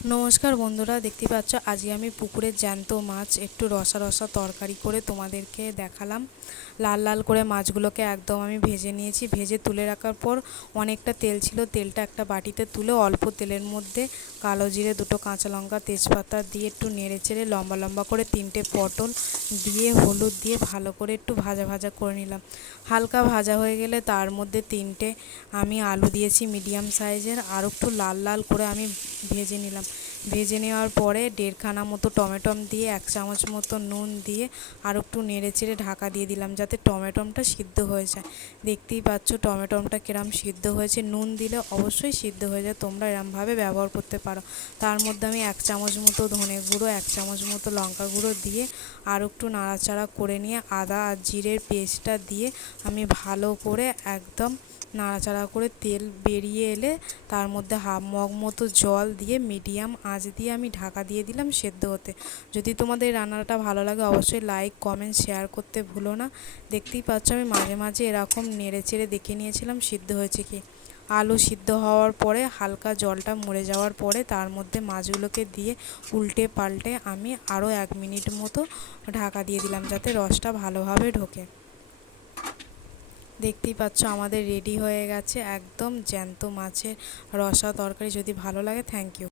নমস্কার বন্ধুরা, দেখতে পাচ্ছ আজকে আমি পুকুরের জ্যান্ত মাছ একটু রসা রসা তরকারি করে তোমাদেরকে দেখালাম। লাল লাল করে মাছগুলোকে একদম আমি ভেজে নিয়েছি। ভেজে তুলে রাখার পর অনেকটা তেল ছিল, তেলটা একটা বাটিতে তুলে অল্প তেলের মধ্যে কালো জিরে, দুটো কাঁচা লঙ্কা, তেজপাতা দিয়ে একটু নেড়ে চেড়ে লম্বা লম্বা করে 3টে পটল দিয়ে হলুদ দিয়ে ভালো করে একটু ভাজা ভাজা করে নিলাম। হালকা ভাজা হয়ে গেলে তার মধ্যে 3টে আমি আলু দিয়েছি মিডিয়াম সাইজের, আর একটু লাল লাল করে আমি ভেজে নিলাম। ভেজে নেওয়ার পরে 1.5খানা মতো টমেটো দিয়ে 1 চামচ মতো নুন দিয়ে আর একটু নেড়ে চেড়ে ঢাকা দিয়ে দিলাম যাতে টমেটোটা সিদ্ধ হয়ে যায়। দেখতেই পাচ্ছ টমেটোটা কিরম সিদ্ধ হয়েছে। নুন দিলে অবশ্যই সিদ্ধ হয়ে যায়, তোমরা এরমভাবে ব্যবহার করতে পারো। তার মধ্যে আমি 1 চামচ মতো ধনে গুঁড়ো, 1 চামচ মতো লঙ্কা গুঁড়ো দিয়ে আর একটু নাড়াচাড়া করে নিয়ে আদা আর জিরের পেস্টটা দিয়ে আমি ভালো করে একদম নাড়াচাড়া করে তেল বেরিয়ে এলে তার মধ্যে হাফ মগ মতো জল দিয়ে মিডিয়াম আঁচ দিয়ে আমি ঢাকা দিয়ে দিলাম সেদ্ধ হতে। যদি তোমাদের রান্নাটা ভালো লাগে অবশ্যই লাইক, কমেন্ট, শেয়ার করতে ভুলো না। দেখতেই পাচ্ছ আমি মাঝে মাঝে এরকম নেড়ে চেড়ে দেখে নিয়েছিলাম সিদ্ধ হয়েছে কি। আলু সিদ্ধ হওয়ার পরে হালকা জলটা মরে যাওয়ার পরে তার মধ্যে মাছগুলোকে দিয়ে উল্টে পাল্টে আমি আরও 1 মিনিট মতো ঢাকা দিয়ে দিলাম যাতে রসটা ভালোভাবে ঢোকে। দেখতেই পাচ্ছ আমাদের রেডি হয়ে গেছে একদম জ্যান্ত মাছের রসা তরকারি। যদি ভালো লাগে, থ্যাংক ইউ।